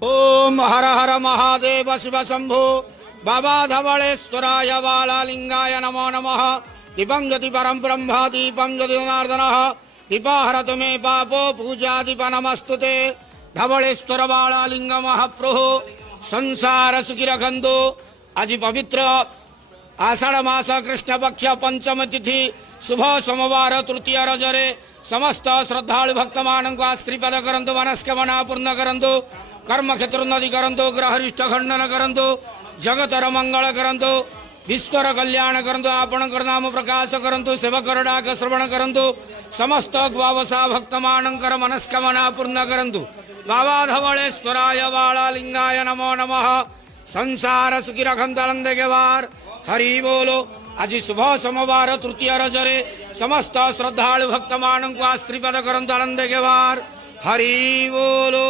ओम हर हर महादेव शिव शंभो बाबा धवलेश्वराय बालालिंगाय नमो नमः। दीपं ज्योति परम ब्रह्म दीपं ज्योति जनार्दनः दीपाहरत मे पापो पूजा दीप नमस्तुते। धवलेश्वर बालालिंग महाप्रभु संसार सुखी रखंतु। आज पवित्र आषाढ़ मास कृष्ण पक्ष पंचम तिथि शुभ सोमवार तृतीय रजरे समस्त श्रद्धालु भक्त मान आश्रीपद करंतु मनस्कामना पूर्ण करंतु कर्म क्षेत्रोन्नति करंतु ग्रहरिष्ठ खंडन करंतु जगतर मंगल करंतु विश्वर कल्याण करंतु आपणकर नाम प्रकाश करंतु सेवकर डाक श्रवण करंतु समस्त द्वावसा भक्त मानकर मनस्कामना पूर्ण करंतु। बाबा धवलेश्वराय बालालिंगाय नमो नमः। संसार सुखी रखंत के वार हरि बोलो। आज शुभ सोमवार तृतीय रजरे समस्त श्रद्धालु भक्त मान आश्रीपद करंतु आनंद के वार हरि बोलो।